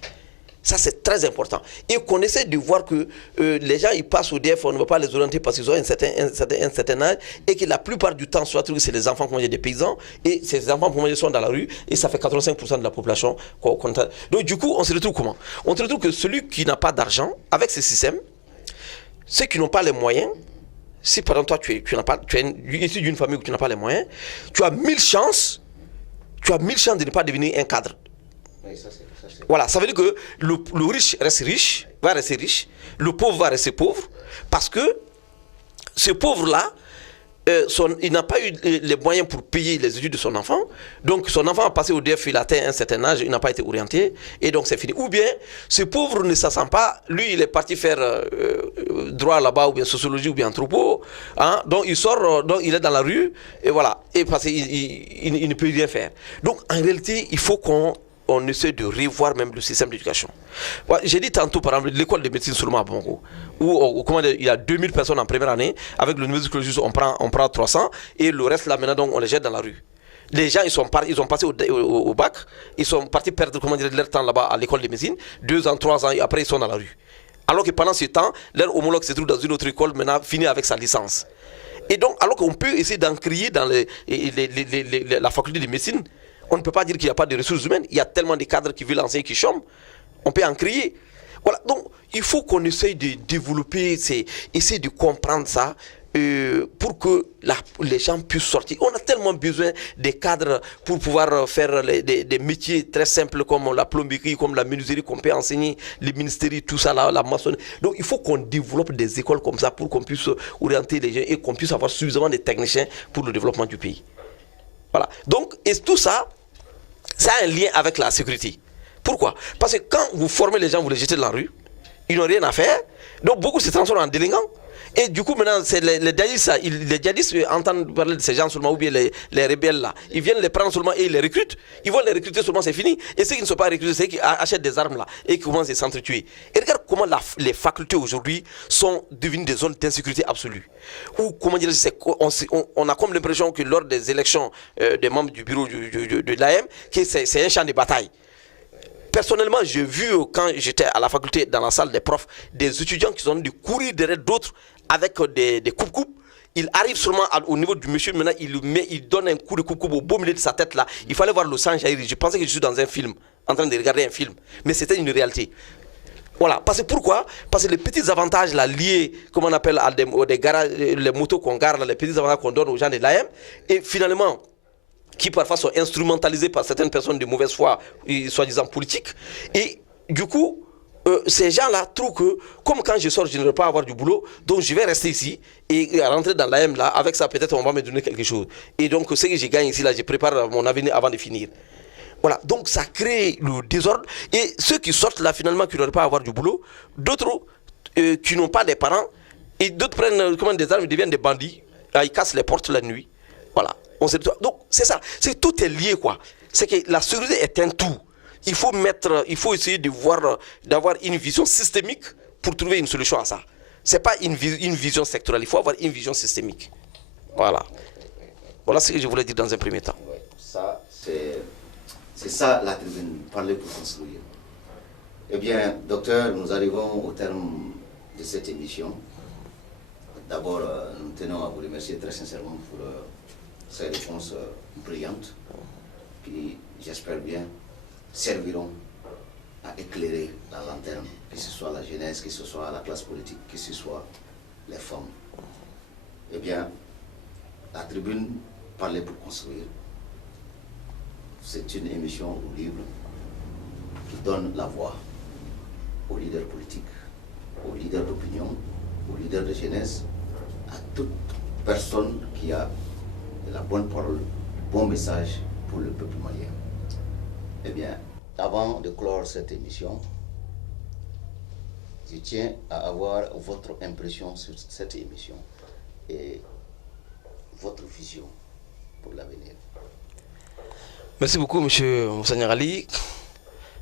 Ça, c'est très important. Et qu'on essaie de voir que les gens, ils passent au DF, on ne va pas les orienter parce qu'ils ont un certain âge et que la plupart du temps, soit c'est les enfants comme des paysans et ces enfants comme sont dans la rue et ça fait 85% de la population. Donc du coup, on se retrouve comment? On se retrouve que celui qui n'a pas d'argent, avec ce système, ceux qui n'ont pas les moyens, si par exemple toi, tu es issu d'une famille où tu n'as pas les moyens, tu as 1000 chances de ne pas devenir un cadre. Oui, ça, voilà, ça veut dire que le riche reste riche, va rester riche, le pauvre va rester pauvre, parce que ce pauvre-là, il n'a pas eu les moyens pour payer les études de son enfant, donc son enfant a passé au DF, il a atteint un certain âge, il n'a pas été orienté, et donc c'est fini. Ou bien, ce pauvre ne s'en sent pas, lui il est parti faire droit là-bas, ou bien sociologie, ou bien anthropo, hein, donc il sort, donc il est dans la rue, et voilà, et parce qu'il ne peut rien faire. Donc en réalité, il faut qu'on essaie de revoir même le système d'éducation. J'ai dit tantôt, par exemple, l'école de médecine seulement à Bongo, où il y a 2000 personnes en première année, avec le niveau de on prend 300, et le reste là maintenant, donc, on les jette dans la rue. Les gens, ils ont passé au bac, ils sont partis perdre leur temps là-bas à l'école de médecine, 2 ans, 3 ans, et après ils sont dans la rue. Alors que pendant ce temps, leur homologue se trouve dans une autre école, maintenant fini avec sa licence. Et donc, alors qu'on peut essayer d'en créer dans la faculté de médecine, on ne peut pas dire qu'il n'y a pas de ressources humaines. Il y a tellement de cadres qui veulent enseigner qui chôment. On peut en créer. Voilà. Donc, il faut qu'on essaye de développer, essayer de comprendre ça pour que les gens puissent sortir. On a tellement besoin des cadres pour pouvoir faire des métiers très simples comme la plomberie, comme la menuiserie qu'on peut enseigner, les ministéries, tout ça, la maçonnerie. Donc, il faut qu'on développe des écoles comme ça pour qu'on puisse orienter les gens et qu'on puisse avoir suffisamment de techniciens pour le développement du pays. Voilà. Donc, et tout ça, ça a un lien avec la sécurité. Pourquoi? Parce que quand vous formez les gens, vous les jetez dans la rue, ils n'ont rien à faire, donc beaucoup se transforment en délinquants. Et du coup, maintenant, c'est les djihadistes entendent parler de ces gens seulement, ou bien les rebelles là. Ils viennent les prendre seulement et ils les recrutent. Ils vont les recruter seulement, c'est fini. Et ceux qui ne sont pas recrutés, c'est ceux qui achètent des armes là et qui commencent à s'entretuer. Et regarde comment les facultés aujourd'hui sont devenues des zones d'insécurité absolue. Ou comment dire, on a comme l'impression que lors des élections des membres du bureau de l'AM, que c'est un champ de bataille. Personnellement, j'ai vu quand j'étais à la faculté, dans la salle des profs, des étudiants qui ont dû courir derrière d'autres avec des coupes-coupes. Il arrive seulement au niveau du monsieur, maintenant il donne un coup de coupe-coupe au beau milieu de sa tête là. Il fallait voir le sang jaillir. Je pensais que je suis dans un film, en train de regarder un film. Mais c'était une réalité. Voilà. Parce que pourquoi? Parce que les petits avantages là, liés, comme on appelle, à des garages, les motos qu'on gare, là, les petits avantages qu'on donne aux gens de l'AM, et finalement, qui parfois sont instrumentalisés par certaines personnes de mauvaise foi, soi-disant politiques. Et du coup, ces gens-là trouvent que, comme quand je sors, je ne vais pas avoir du boulot, donc je vais rester ici et rentrer dans l'AM là, avec ça peut-être on va me donner quelque chose. Et donc ce que je gagne ici là, je prépare mon avenir avant de finir. Voilà, donc ça crée le désordre. Et ceux qui sortent là finalement, qui n'auraient pas à avoir du boulot, d'autres qui n'ont pas des parents, et d'autres prennent des armes, ils deviennent des bandits, là, ils cassent les portes la nuit. Voilà. Donc c'est ça, tout est lié quoi. C'est que la sécurité est un tout. Il faut essayer d'avoir une vision systémique pour trouver une solution à ça. C'est pas une vision sectorielle, il faut avoir une vision systémique. Voilà. Voilà ce que je voulais dire dans un premier temps. Ouais, ça, c'est ça la tribune, parler pour construire. Eh bien, docteur, nous arrivons au terme de cette émission. D'abord, nous tenons à vous remercier très sincèrement pour ces réponses brillantes qui, j'espère bien, serviront à éclairer la lanterne, que ce soit la jeunesse, que ce soit la classe politique, que ce soit les femmes. Eh bien, la tribune Parler pour construire, c'est une émission au libre qui donne la voix aux leaders politiques, aux leaders d'opinion, aux leaders de jeunesse, à toute personne qui a de la bonne parole, bon message pour le peuple malien. Eh bien, avant de clore cette émission, je tiens à avoir votre impression sur cette émission et votre vision pour l'avenir. Merci beaucoup, M. Moussagna Ali.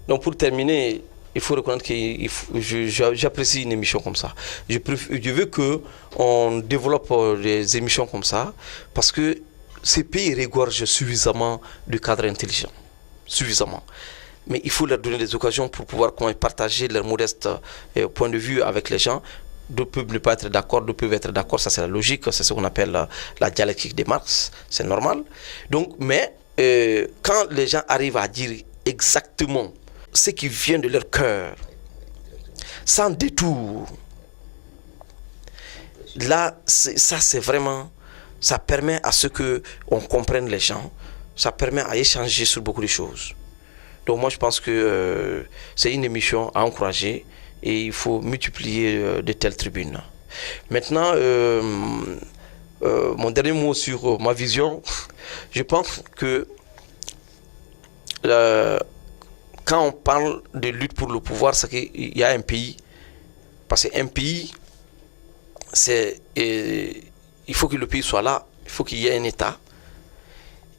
Donc, pour terminer, il faut reconnaître que j'apprécie une émission comme ça. Je veux qu'on développe des émissions comme ça parce que ces pays regorgent suffisamment de cadres intelligents. Suffisamment. Mais il faut leur donner des occasions pour pouvoir partager leur modeste point de vue avec les gens. D'autres peuvent ne pas être d'accord, d'autres peuvent être d'accord, ça c'est la logique, c'est ce qu'on appelle la dialectique de Marx, c'est normal. Donc, mais quand les gens arrivent à dire exactement ce qui vient de leur cœur, sans détour, là, ça c'est vraiment, ça permet à ce qu'on comprenne les gens, ça permet à échanger sur beaucoup de choses. Donc moi je pense que c'est une émission à encourager et il faut multiplier de telles tribunes. Maintenant, mon dernier mot sur ma vision, je pense que quand on parle de lutte pour le pouvoir, c'est qu'il y a un pays, parce qu'un pays, il faut que le pays soit là, il faut qu'il y ait un État,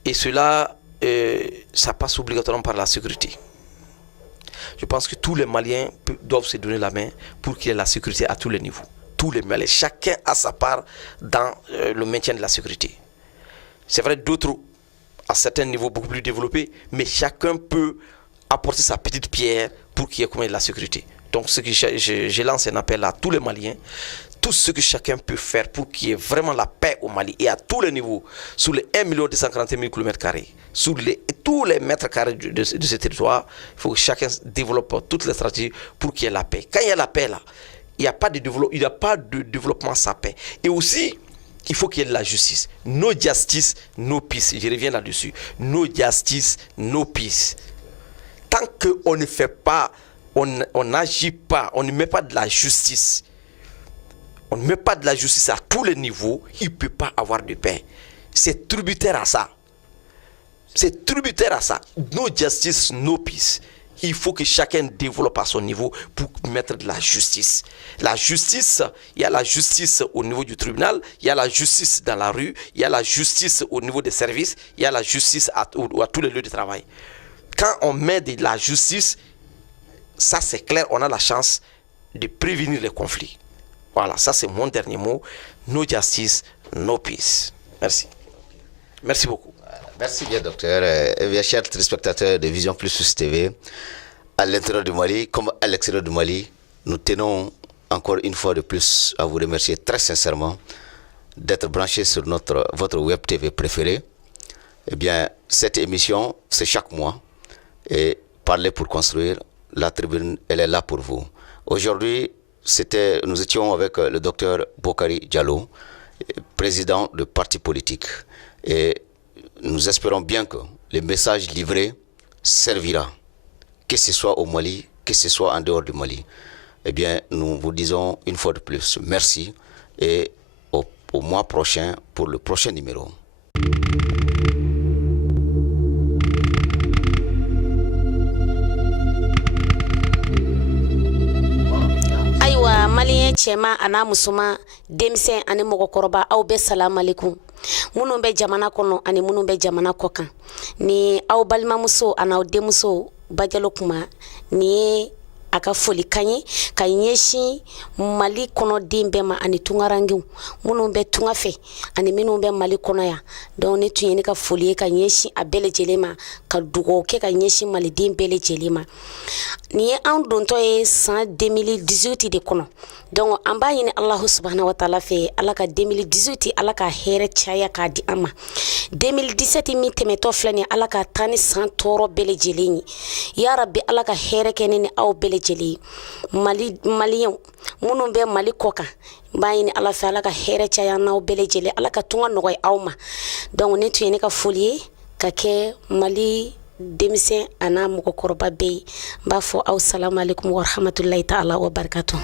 et cela, ça passe obligatoirement par la sécurité. Je pense que tous les Maliens doivent se donner la main pour qu'il y ait la sécurité à tous les niveaux. Tous les Maliens, chacun a sa part dans le maintien de la sécurité. C'est vrai, d'autres à certains niveaux beaucoup plus développés, mais chacun peut apporter sa petite pierre pour qu'il y ait quand même de la sécurité. Donc ce que je lance un appel à tous les Maliens, tout ce que chacun peut faire pour qu'il y ait vraiment la paix au Mali et à tous les niveaux, sur les 1 240 000 km², sur tous les mètres carrés de ce territoire, il faut que chacun développe toutes les stratégies pour qu'il y ait la paix. Quand il y a la paix là, il n'y a pas de développement sans paix. Et aussi, il faut qu'il y ait de la justice. No justice, no peace. Je reviens là-dessus. No justice, no peace. Tant qu'on ne fait pas, on n'agit pas, on ne met pas de la justice, on ne met pas de la justice à tous les niveaux, il ne peut pas avoir de paix. C'est tributaire à ça. C'est tributaire à ça. No justice, no peace. Il faut que chacun développe à son niveau pour mettre de la justice. La justice, il y a la justice au niveau du tribunal, il y a la justice dans la rue, il y a la justice au niveau des services, il y a la justice à tous les lieux de travail. Quand on met de la justice, ça c'est clair, on a la chance de prévenir les conflits. Voilà, ça c'est mon dernier mot. No justice, no peace. Merci. Merci beaucoup. Merci bien, docteur. Et bien, chers téléspectateurs de Vision Plus TV, à l'intérieur du Mali comme à l'extérieur du Mali, nous tenons encore une fois de plus à vous remercier très sincèrement d'être branchés sur votre web TV préférée. Eh bien, cette émission, c'est chaque mois. Et Parler pour construire, la tribune, elle est là pour vous. Aujourd'hui, nous étions avec le docteur Bokari Diallo, président de parti politique. Et nous espérons bien que le message livré servira, que ce soit au Mali, que ce soit en dehors du Mali. Eh bien, nous vous disons une fois de plus merci et au mois prochain pour le prochain numéro. Malien cɛma ana musoma denmisɛn ani mɔgɔkɔrɔba aw bɛɛ salamu alaikum minnu bɛ jamana kɔnɔ ani minnu bɛ jamana kɔkan ni aw balimamuso ani aw denmuso Badialo kuma ni a ka folikan ye ka ɲɛsin mali kɔnɔ den bɛɛ ma ani tungarangew minnu bɛ tunga fɛ ani minnu bɛ mali kɔnɔ yan donc ne tun ye ne ka foli ye ka ɲɛsin a bɛɛ lajɛlen ma ka dugawu kɛ ka ɲɛsin maliden bɛɛ lajɛlen ma nin ye an dontɔ ye san 2018 de kɔnɔ donc an b'a ɲini alahu subhanahu wa taala fɛ ala ka 2018 ala ka hɛrɛ caya k'a di an ma 2017 min tɛmɛtɔ filɛ nin ala ka taa ni san tɔɔrɔ bɛɛ lajɛlen ye ya rabbi ala ka hɛrɛ kɛ ne ni aw bɛɛ lajɛlen maliyɛnw minnu bɛ mali kɔ kan n b'a ɲini ala fɛ ala ka hɛrɛ caya n'aw bɛɛ lajɛlen ala ka tunga nɔgɔya aw ma donc ne tun ye ne ka foli ye ka kɛ mali denmisɛn a n'a mɔgɔkɔrɔba bɛɛ ye n b'a fɔ aw salamu alaikum wa rahmatulahi ta'ala wa barakatuh.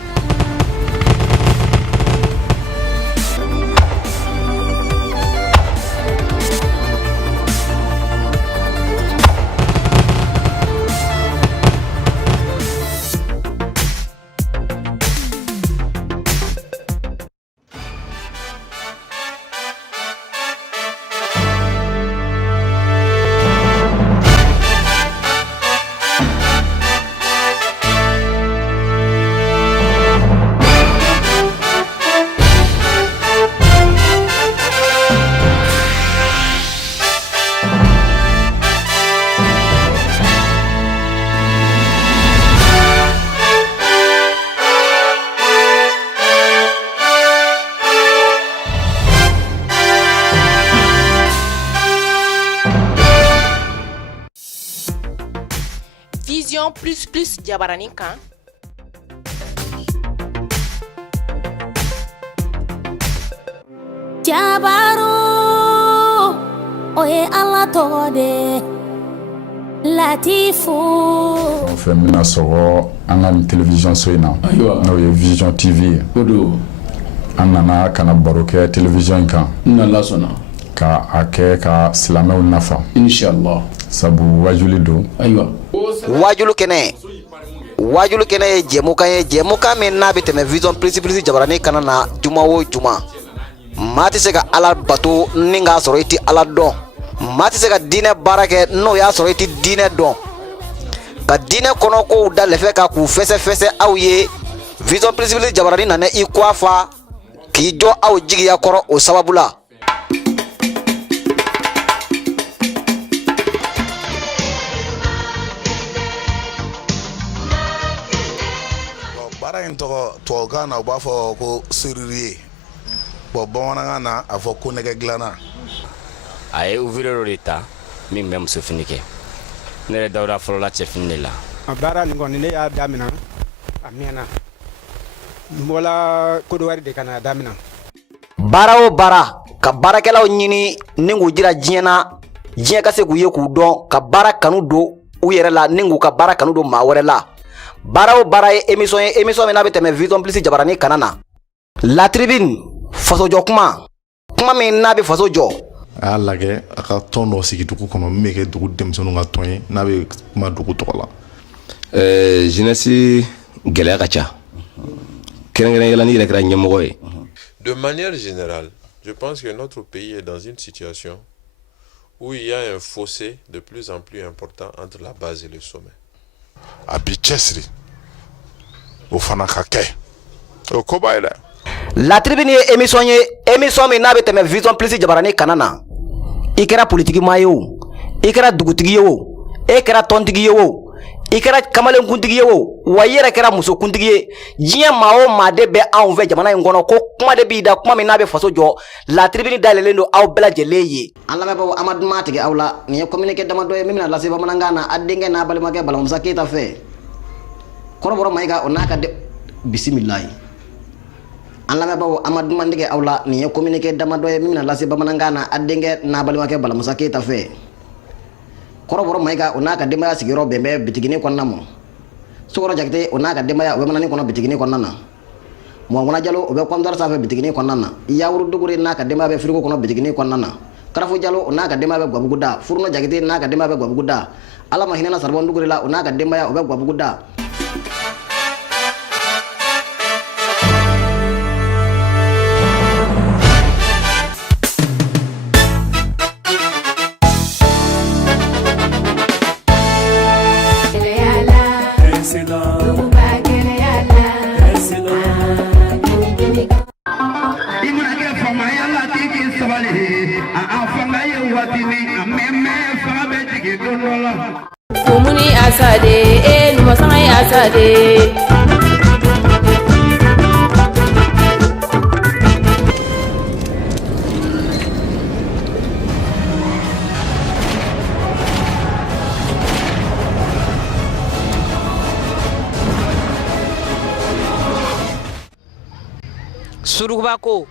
Vision plus jabaranin kan. Jabaru oye Allah tode Latifu fɛn mina sɔgɔ an ka télévision so in na n'o ye Vision TV an nana kana baro kɛ télévision kan n'Ala sɔnna ka a kɛ ka silamɛw nafa inshallah sabu wajuli don wajulu kɛnɛ ye jɛmukan min n'a bɛ tɛmɛ Vision plus jabaranin kana na juma o juma maa tɛ se ka ala bato ni k'a sɔrɔ i tɛ ala dɔn maa tɛ se ka diinɛ baara kɛ n'o y'a sɔrɔ i tɛ diinɛ dɔn ka diinɛ kɔnɔ kow da lɛfɛ ka k'u fɛsɛfɛsɛ aw ye Vision plus jabaranin nana i kɔ a fa k'i jɔ aw jigiya kɔrɔ o sababu la. baara in tɔgɔ tubabukan na u b'a fɔ ko serrurier bon bamanankan na a fɔ ko nɛgɛ dilanna. a ye ouvrier de ta min bɛ musofini kɛ ne yɛrɛ dawuda fɔlɔla cɛfini de la. a baara nin kɔni ne y'a daminɛ a mɛnna n bɔla Kodowari de ka na daminɛ. baara o baara ka baarakɛlaw ɲini ni k'u jira diɲɛ na diɲɛ ka se k'u ye k'u dɔn ka baara kanu don u yɛrɛ la ni k'u ka baara kanu don maa wɛrɛ la. baara o baara ye émission min n'a bɛ tɛmɛ Vision plus jabaranin kana na La Tribune fasojɔ kuma min n'a bɛ faso jɔ. a y'a lajɛ a ka tɔn dɔ sigi dugu kɔnɔ min bɛ kɛ dugu denmisɛnninw ka tɔn ye n'a bɛ kuma dugu tɔgɔ la. jeunesse gɛlɛya ka ca kɛrɛnkɛrɛnyala ni yɛrɛ kɛra ɲɛmɔgɔ ye. De manière générale, je pense que notre pays est dans une situation où il y a un fossé de plus en plus important entre la base et le sommet. a bi cɛsiri o fana ka kɛ o koba ye dɛ. La Tribune ye émission min n'a bɛ tɛmɛ Vision plus jabaranin kana na i kɛra politikimaa ye o i kɛra dugutigi ye o e kɛra tɔntigi ye o i kɛra kamalenkuntigi ye o wa i yɛrɛ kɛra musokuntigi ye diɲɛ maa o maa de bɛ anw fɛ jamana in kɔnɔ ko kuma de b'i da kuma min n'a bɛ faso jɔ La Tribune dayɛlɛlen don aw bɛɛ lajɛlen ye. an lamɛnbagaw an ma duman tigɛ aw la nin ye communiqué damadɔ ye min bɛna lase bamanankan na a denkɛ n'a balimakɛ Balamusa Keyita fɛ kɔrɔbɔrɔ Mayiga o n'a ka bisimilayi. an lamɛnbagaw an ma duman tigɛ aw la nin ye communiqué damadɔ ye min bɛna lase bamanankan na a denkɛ n'a balimakɛ Balamusa Keyita fɛ kɔrɔbɔrɔ Mayiga o n'a ka denbaya sigiyɔrɔ bɛn bɛ bitiginin kɔnɔna ma Sokɔrɔ Jakite o n'a ka denbaya o bɛ Manani kɔnɔ bitiginin kɔnɔna na Muhamana Jalo o bɛ comptoir sanfɛ bitiginin kɔnɔna na Yawuru Dugure n'a ka denbaya bɛ frigo kɔnɔ bitiginin kɔnɔna na Karafu Jalo o n'a ka denbaya bɛ Gwabuguda Furuna Jakite n'a ka denbaya bɛ Gwabuguda Alama Hinɛna Saribɔn Dugure la o n'a ka denbaya o bɛ Gwabuguda. Umuni asade, numasangai asade. Surukuba ko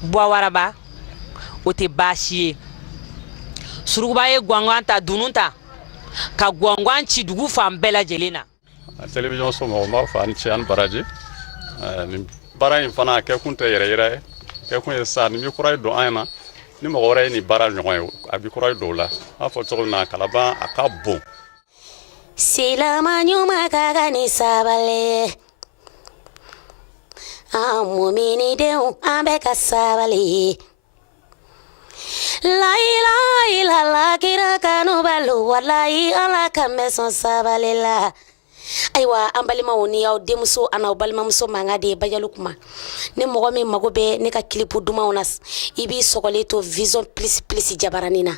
bɔ waraba o tɛ baasi ye Surukuba ye gwangan ta dunun ta ka gwangan ci dugu fan bɛɛ lajɛlen na. Télévision somɔgɔw b'a fɔ ani cɛ ani baraji ni baara in fana kɛ kun tɛ yɛrɛ ye kɛ kun ye sa ni kura ye don an na ni mɔgɔ wɛrɛ ye ni baara ɲɔgɔn ye a bi kura ye don la a fɔ cogo min na Kalaban a ka bon. Silama ɲuman ka kan ni sabali mumini denw an bɛ ka sabali la ilaha illallah kira kanu balo wallahi ala kan bɛ sɔn sabali la. Ayiwa an balimaw ni y'aw denmuso an n'aw balimamuso mankan de ye Bajalu kuma ni mɔgɔ min mago bɛ ne ka kilipu dumanw na i b'i sɔgɔlen to Vision Plus Plus jabaranin na.